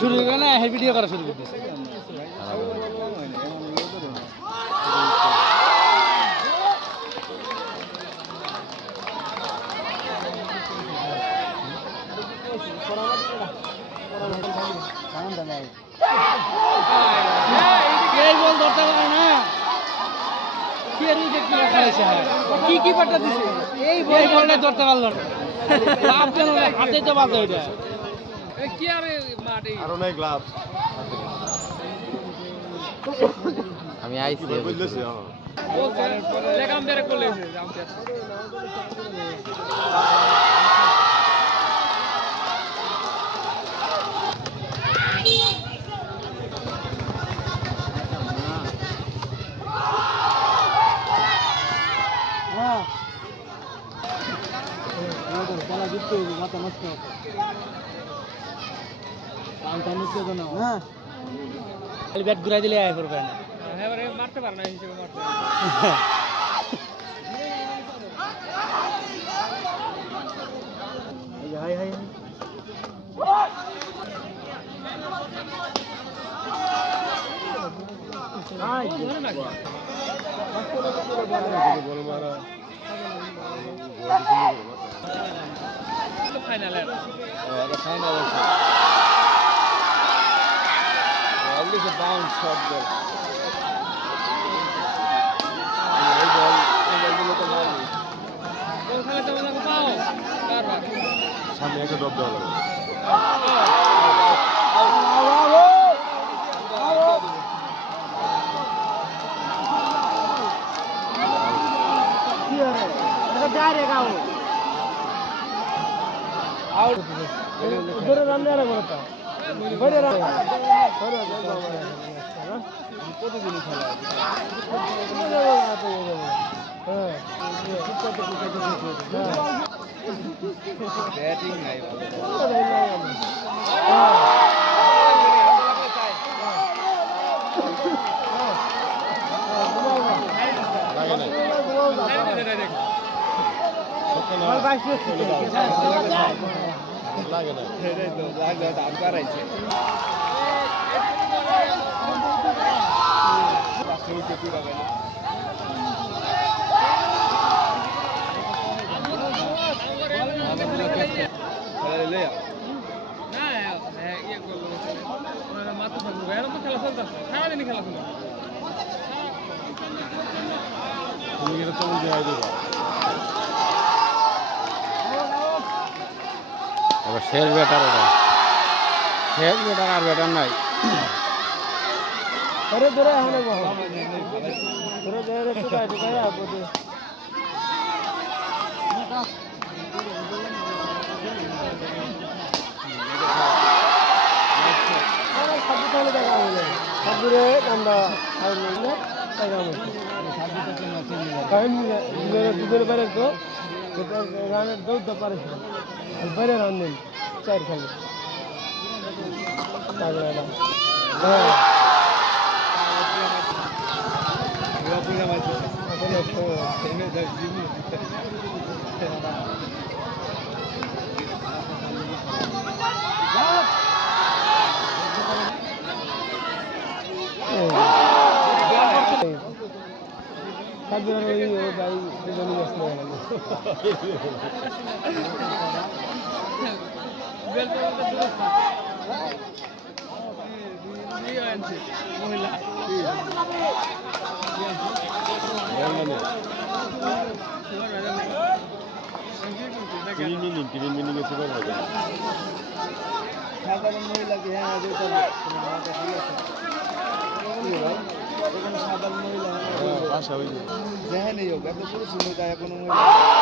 শুরু করে না ভিডিও করা শুরু করতেছে কি কি পাটা দিছে এই বলটা ধরতে পারল না হাতে তো বাজে ওইটা কি আরে মাটি আর অনেক গ্লাভস আমি আইছি বুঝলেছি ও লেগাম ধরে করলেছে জামতে মাথা নষ্ট ব্যাট ঘুরাই দিলে আয় করবে না মারতে পারে না হিসেবে মারতে high high final final always a bounce shot ball এই বল গুলো তো মারি বল খেলা তো বলা পাও বারবার সামনে একটা ড্রপ দেওয়া লাগবে কি আরে এটা ডাইরেক্ট আউট उधर रन दे रहा बोलता बड़े रन बड़े কত দিন খেলা হ্যাঁ ব্যাটিং নাই লাগে না এটাই তো লাগলে দাম করাইছে পাঁচশো উঠে পুরা গেল সারাদিনই খেলা শুনো শেষ ব্যাটার ওটা শেষ ব্যাটার আর ব্যাটার নাই ধরে ধরে ধরে ধরে ঢুকায় ঢুকায় আপদে সবুতালে দেখা হলো সবুরে আমরা আর নিলে দেখা হলো কাহিনী দুধের বাইরে তো রানের দৌড়তে পারেছিল বাইরে রান নেই চার খেলে সাধারণ মহিলাকে হ্যাঁ সাধারণ মহিলা ভাষা হইল যেখানেই হোক এত পুরুষ মহিলা কোনো মহিলা